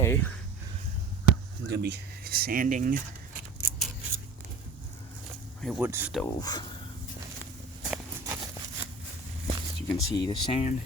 today I'm going to be sanding my wood stove. As you can see the sand.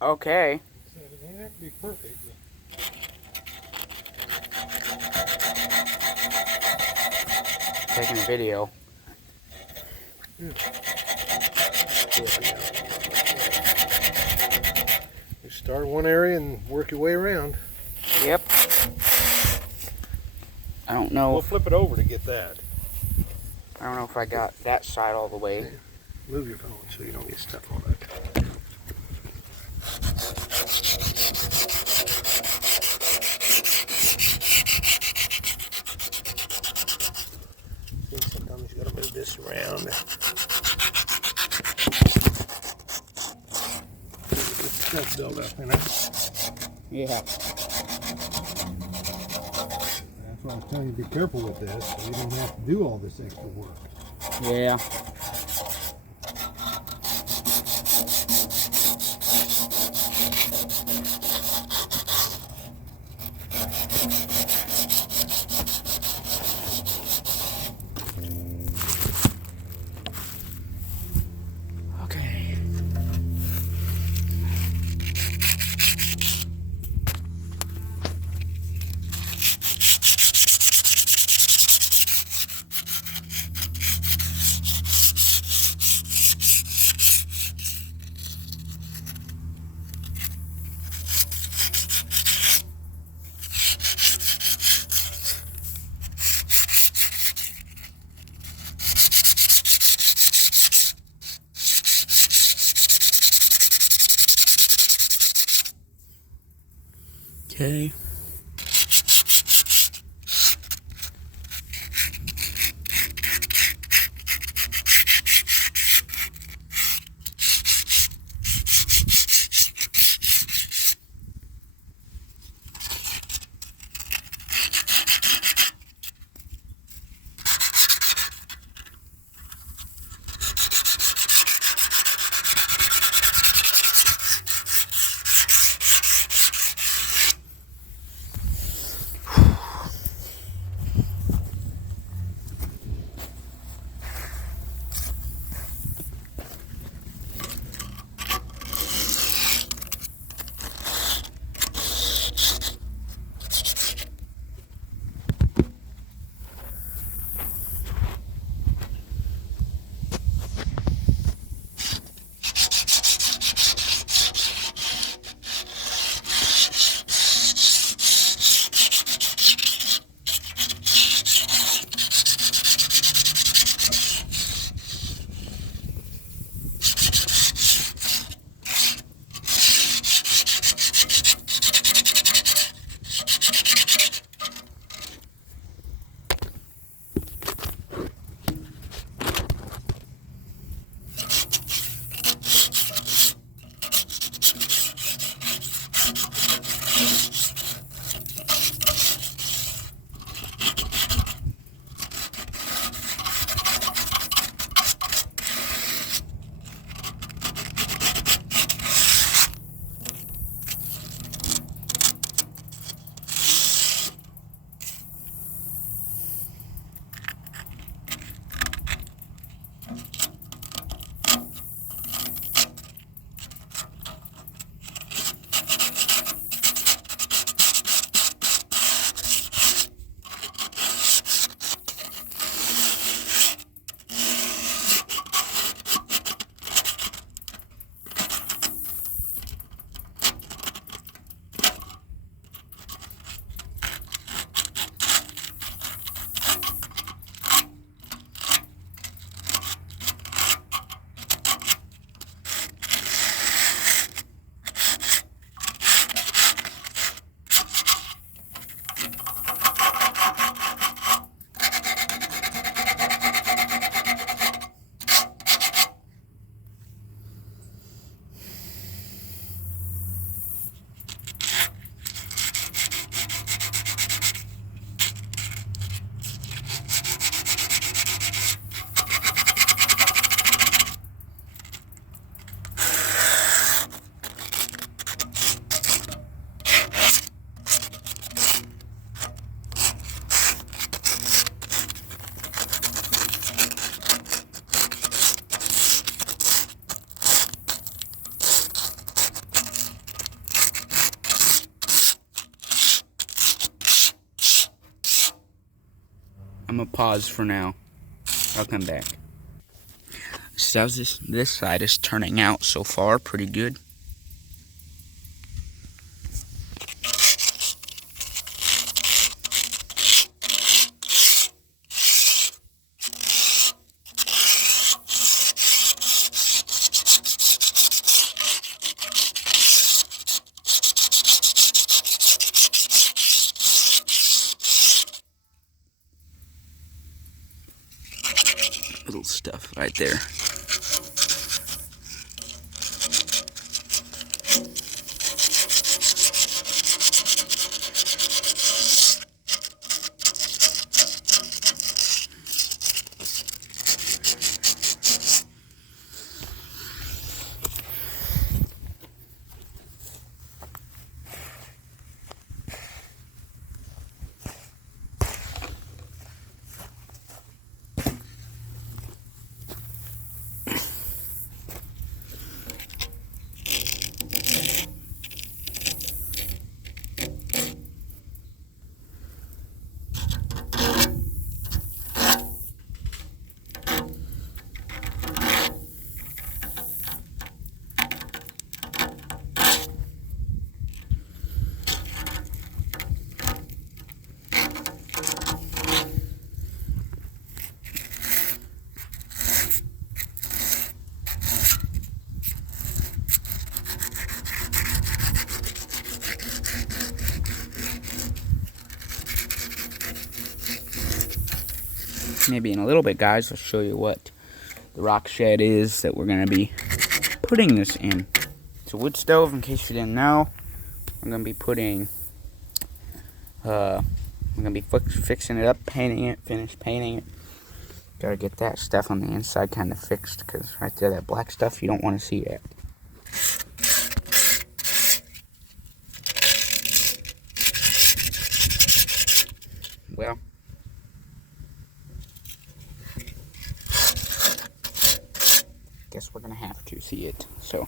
Okay. It doesn't have to be perfect. Taking a video. Yeah. You start in one area and work your way around. Yep. I don't know. We'll flip it over to get that. I don't know if I got that side all the way. Move your phone so you don't get stuff on it. See, sometimes you gotta move this around. Get stuff built up in it. Yeah. That's why I was telling you to be careful with this, so you don't have to do all this extra work. Yeah. Okay. Okay. I'm gonna pause for now. I'll come back. So this side is turning out so far pretty good. Little stuff right there. Maybe in a little bit, guys, I'll show you what the rock shed is that we're going to be putting this in. It's a wood stove, in case you didn't know. I'm going to be putting, fixing it up, painting it, finished painting it. Gotta get that stuff on the inside kind of fixed, because right there, that black stuff, you don't want to see that. Well, guess we're gonna have to see it. So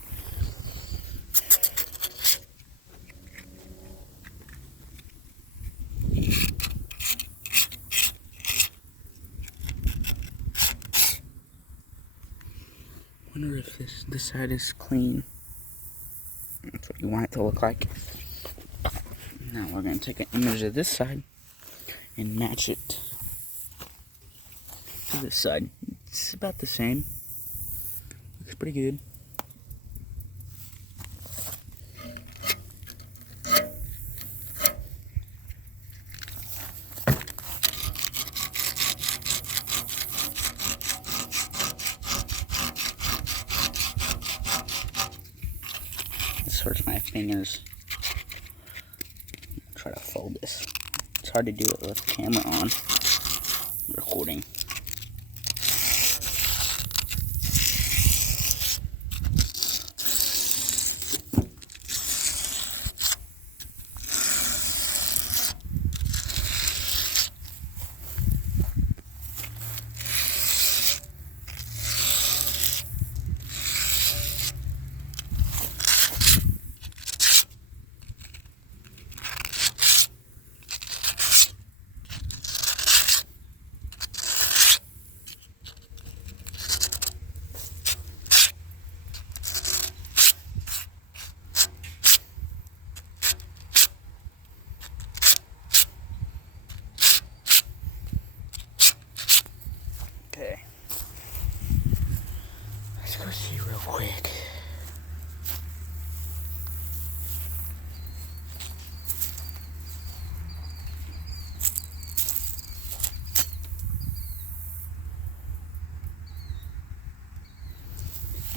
wonder if this side is clean. That's what you want it to look like. Now we're gonna take an image of this side and match it to this side. It's about the same. Looks pretty good. This hurts my fingers. Try to fold this. It's hard to do it with the camera on. Recording. Okay. Let's go see real quick.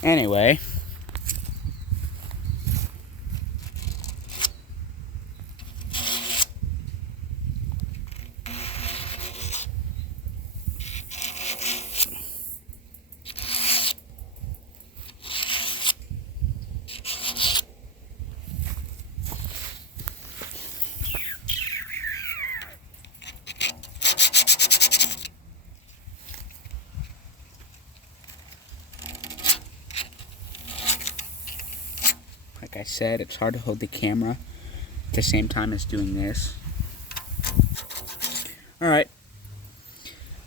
Anyway. Like I said, it's hard to hold the camera at the same time as doing this. Alright.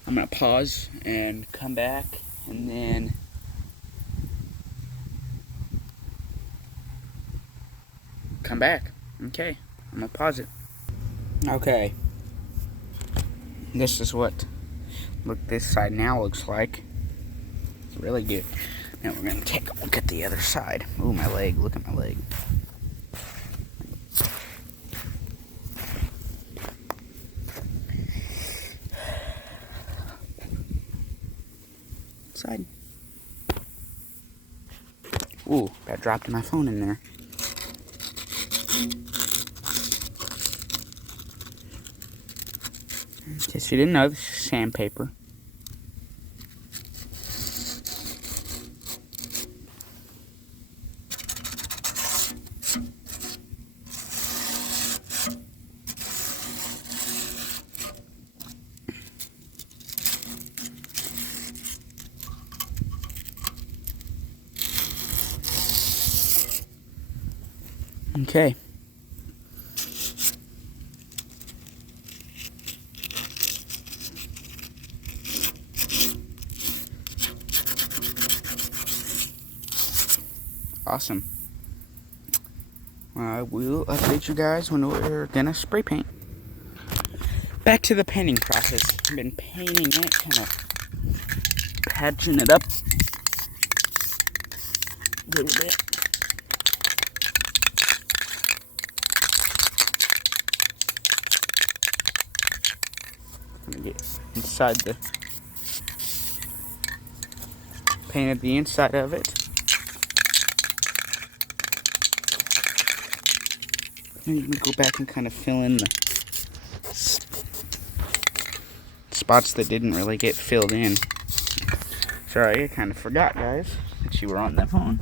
I'm gonna pause and come back, and then come back. Okay, I'm gonna pause it. Okay, this is what this side now looks like. It's really good. Now we're gonna take a look at the other side. Ooh, my leg, look at my leg. Side. Ooh, I dropped my phone in there. In case you didn't know, this is sandpaper. Okay. Awesome. We'll update you guys when we're gonna spray paint. Back to the painting process. I've been painting it, kind of patching it up a little bit. I'm gonna get inside the painted the inside of it. I'm gonna go back and kind of fill in the spots that didn't really get filled in. Sorry, I kind of forgot, guys, that you were on that phone.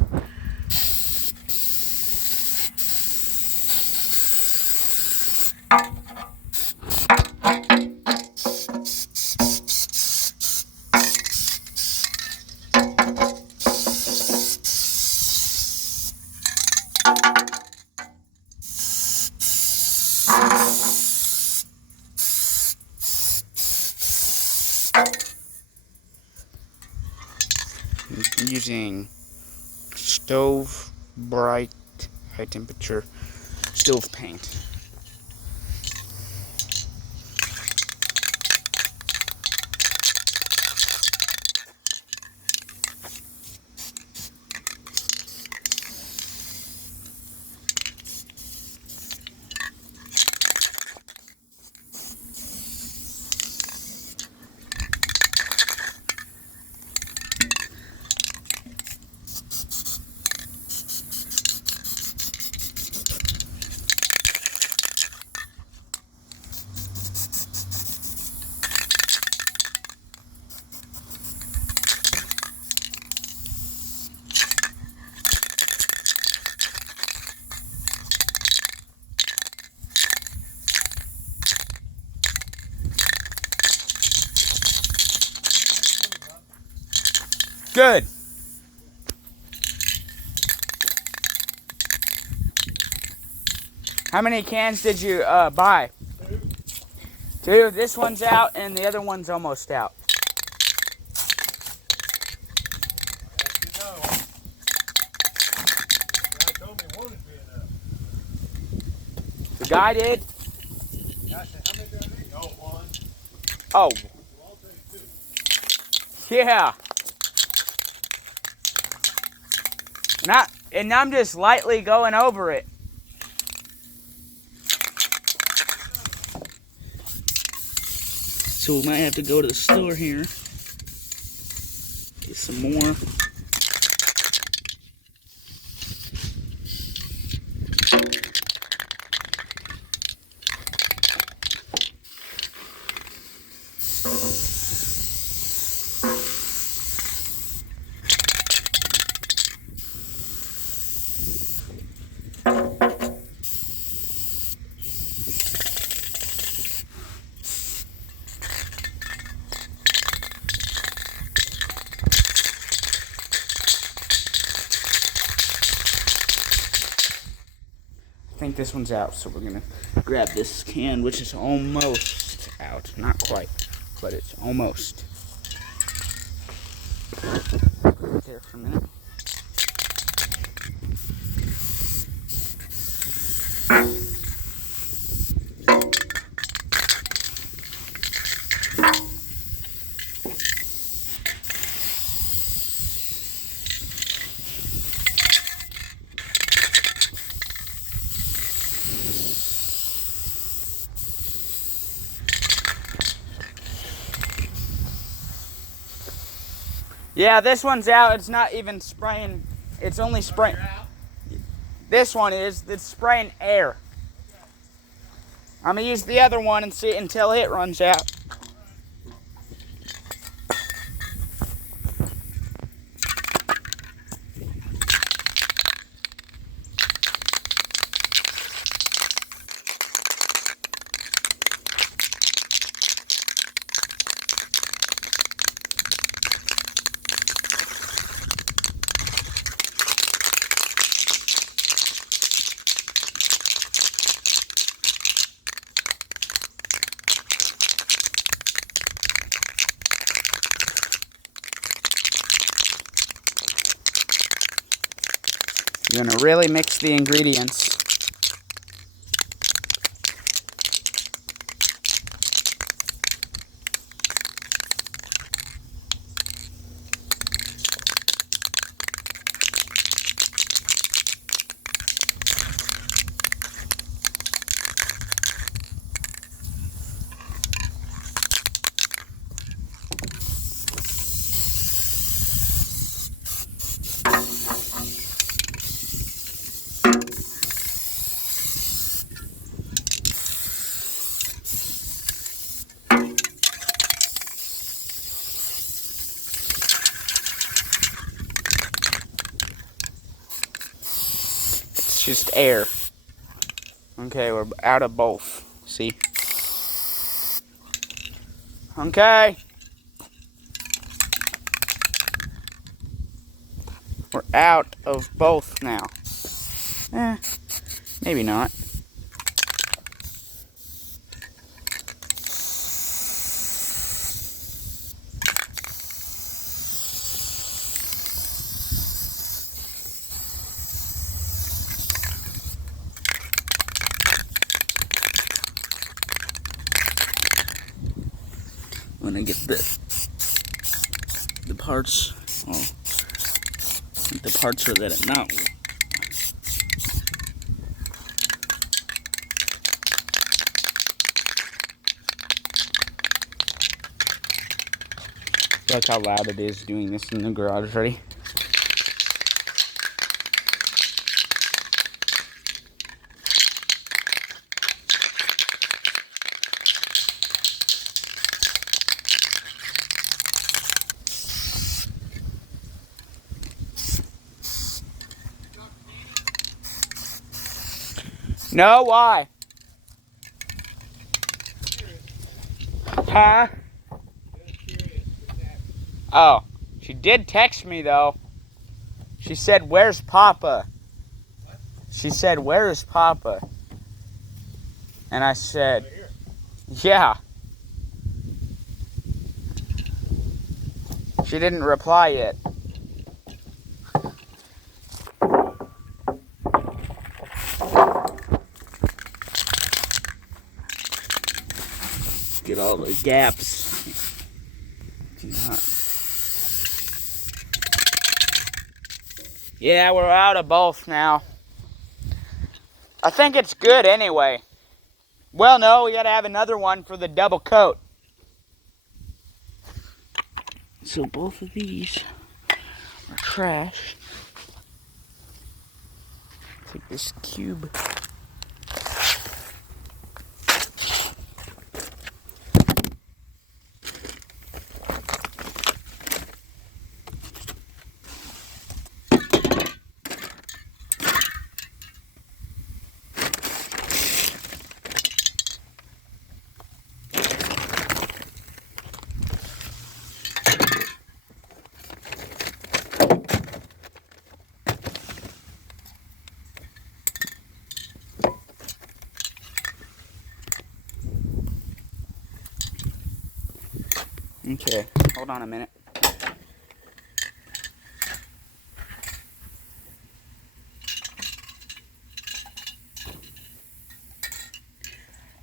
I'm using Stove Bright high temperature stove paint. Good. How many cans did you buy? Two. This one's out and the other one's almost out. The guy did? Oh. Yeah. And I'm just lightly going over it. So we might have to go to the store here. Get some more. I think this one's out, so we're gonna grab this can, which is almost out. Not quite. but it's almost. There for a minute. Yeah, this one's out. It's not even spraying. It's only spraying. This one is. It's spraying air. I'm going to use the other one and see it until it runs out. You're going to really mix the ingredients. Just air. Okay, we're out of both. See? Okay. We're out of both now. Maybe not. I'm gonna get the parts. Oh, the parts are that it not. Look how loud it is doing this in the garage. Ready? No, why? Huh? Oh, she did text me though. She said, "Where's Papa?" What? She said, "Where is Papa?" And I said, "Yeah." She didn't reply yet. Get all the gaps. Yeah, we're out of both now. I think it's good anyway. Well, no, we gotta have another one for the double coat. So both of these are trash. Take this cube. Okay, hold on a minute.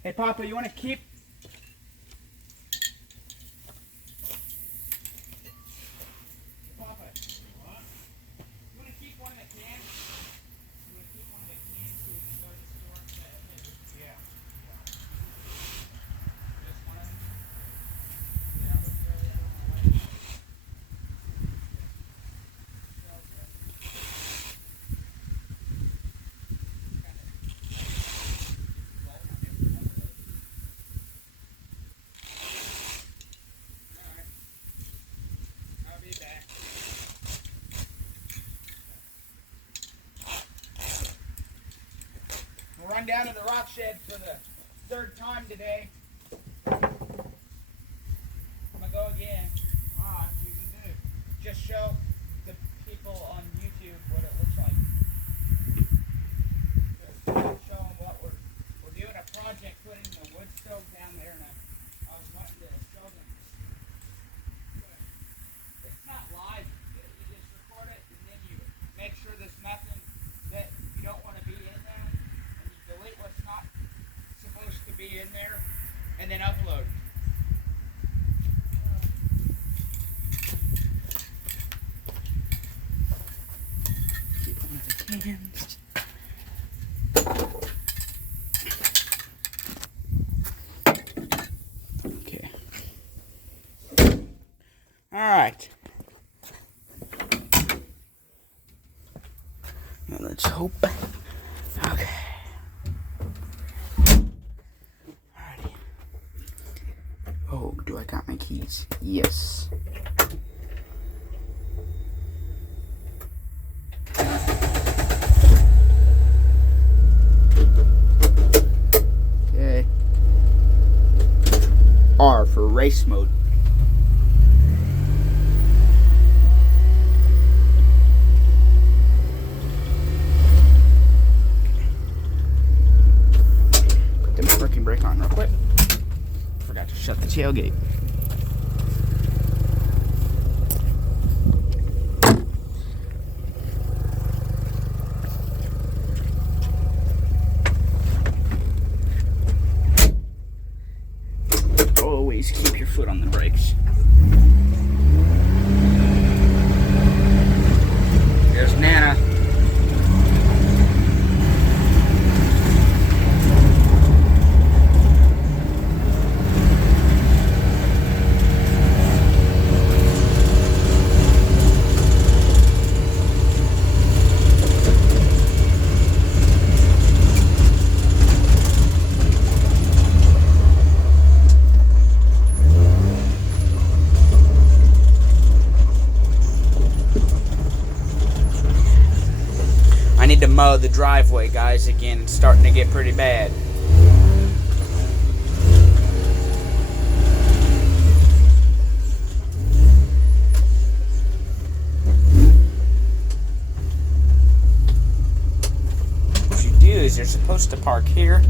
Hey, Papa, you want to keep... Papa, what? You want to keep one of the cans? You want to keep one of the cans so we can go to the store and say, okay, yeah. Just one of them? Yeah, I'll throw the other one away. I'll be back. We'll run down to the rock shed for the third time today. I'm gonna go again. Alright, you can do. Just show the people on YouTube what it looks like. Just show them what we're doing a project putting the wood stove down there, and I was wanting to show them. It's not live. You just record it, and then you make sure there's nothing that you don't want to be in there, and you delete what's not supposed to be in there, and then upload. Cans. Okay. All right. Now let's hope. Okay. Alrighty. Oh, do I got my keys? Yes. Okay. R for race mode. Put the parking brake on real quick. Forgot to shut the tailgate. Always keep your foot on the brakes. There's Nana. I need to mow the driveway, guys, again. It's starting to get pretty bad. What you do is you're supposed to park here.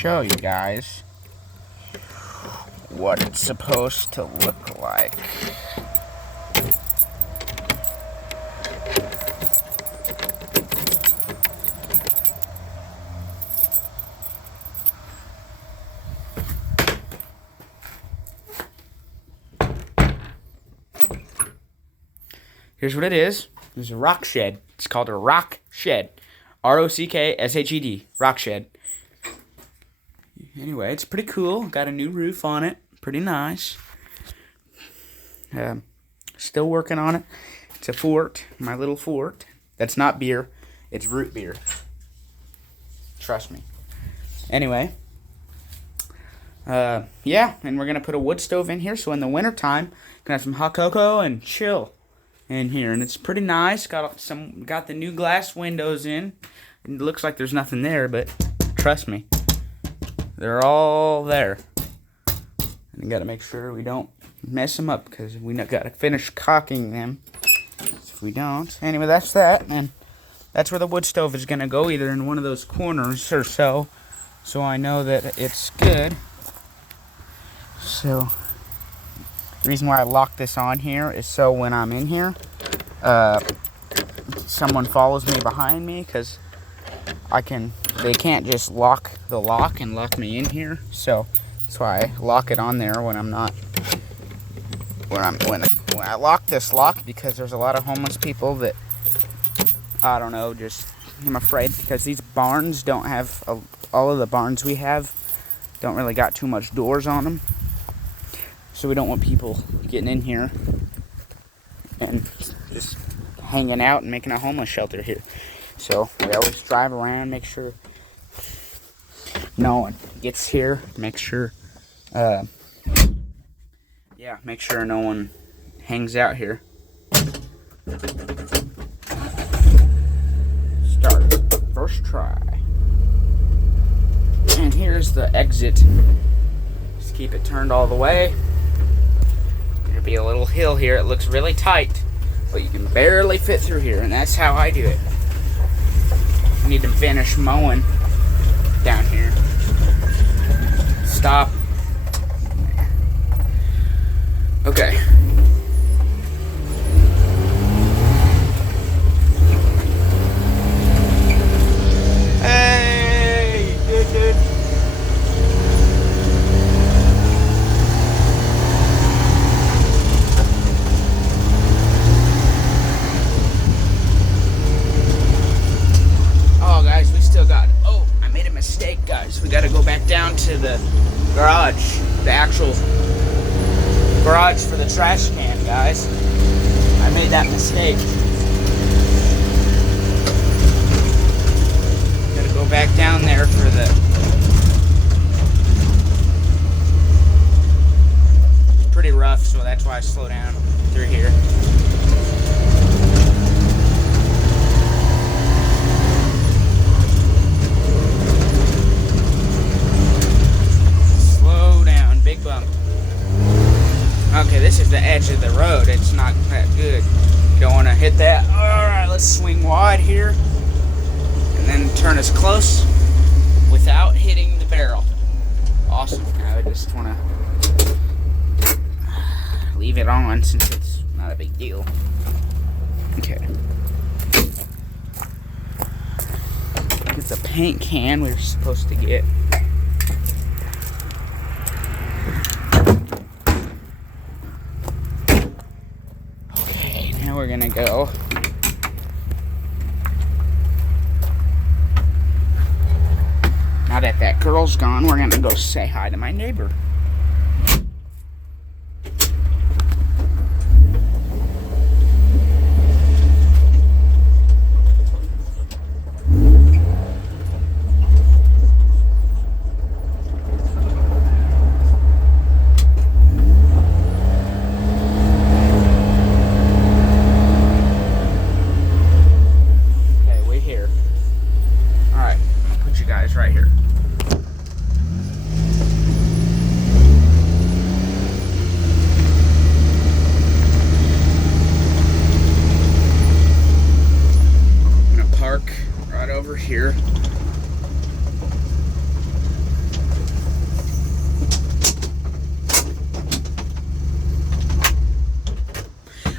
Show you guys what it's supposed to look like. Here's what it is. There's a rock shed. It's called a rock shed. R-O-C-K-S-H-E-D. Rock shed. Anyway, it's pretty cool. Got a new roof on it. Pretty nice. Still working on it. It's a fort. My little fort. That's not beer. It's root beer. Trust me. Anyway. Yeah, and we're gonna put a wood stove in here, so in the wintertime, gonna have some hot cocoa and chill in here, and it's pretty nice. Got the new glass windows in. It looks like there's nothing there, but trust me, they're all there. And you gotta make sure we don't mess them up, because we gotta finish caulking them. If we don't, anyway, that's that, and that's where the wood stove is gonna go, either in one of those corners or so I know that it's good. So, the reason why I lock this on here is so when I'm in here, someone follows me behind me, because they can't just lock the lock and lock me in here. So, that's why I lock it on there when I'm not, when I lock this lock, because there's a lot of homeless people that, I don't know, just, I'm afraid, because these barns don't have, all of the barns we have don't really got too much doors on them. So we don't want people getting in here and just hanging out and making a homeless shelter here. So we always drive around, make sure no one gets here, make sure no one hangs out here. Start. First try. And here's the exit. Just keep it turned all the way. There'll be a little hill here. It looks really tight, but you can barely fit through here, and that's how I do it. I need to finish mowing down here. Stop. Okay. Hey, dude. Oh, guys, we still got... Oh, I made a mistake, guys. We got to go back down to the garage. The actual garage for the trash can, guys. I made that mistake. Gotta go back down there for the... It's pretty rough, so that's why I slow down through here. Slow down, big bump. Okay, this is the edge of the road. It's not that good. You don't want to hit that. Alright, let's swing wide here. And then turn us close without hitting the barrel. Awesome. I just want to leave it on since it's not a big deal. Okay. It's a paint can we're supposed to get. Now we're gonna go now that girl's gone, we're gonna go say hi to my neighbor. Right here. I'm gonna park right over here.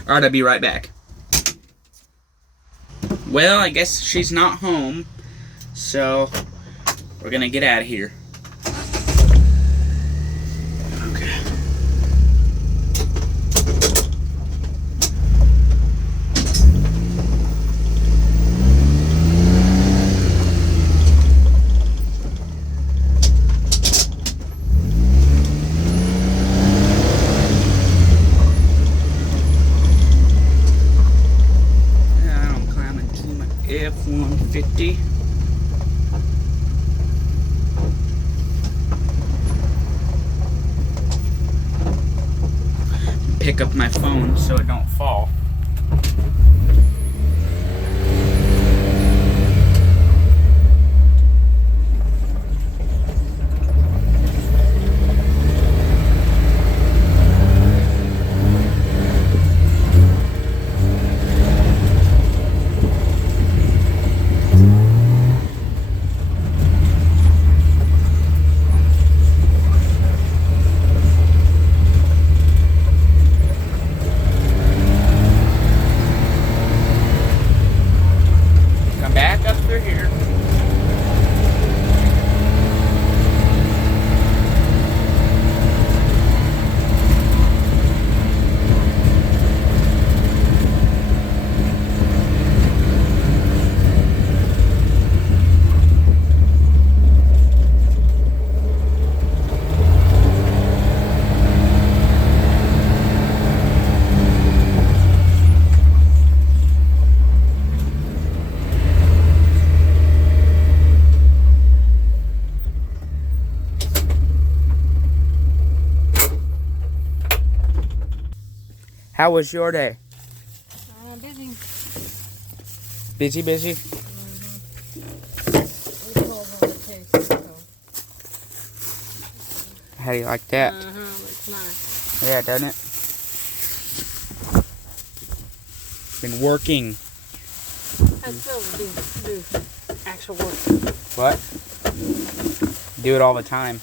Alright, I'll be right back. Well, I guess she's not home, so we're gonna get out of here. Okay. Now I'm climbing to my F-150. pick up my phone so it don't fall. Back up through here. How was your day? Busy. Busy, busy? How do you like that? It's nice. Yeah, doesn't it? Been working. I still do actual work. What? Do it all the time.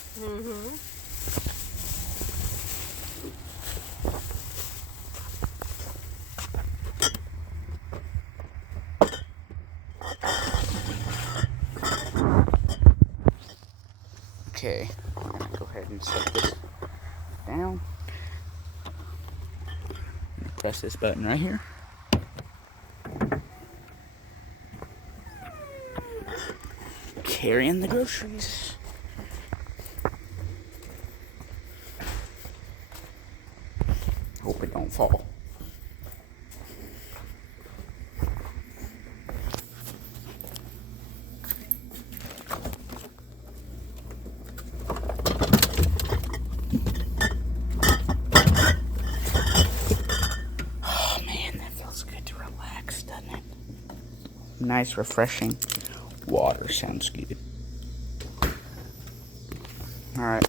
Okay, I'm gonna go ahead and set this down. Press this button right here. Carrying the groceries. Hope it don't fall. Oh man, that feels good to relax, doesn't it? Nice, refreshing water sounds good. All right.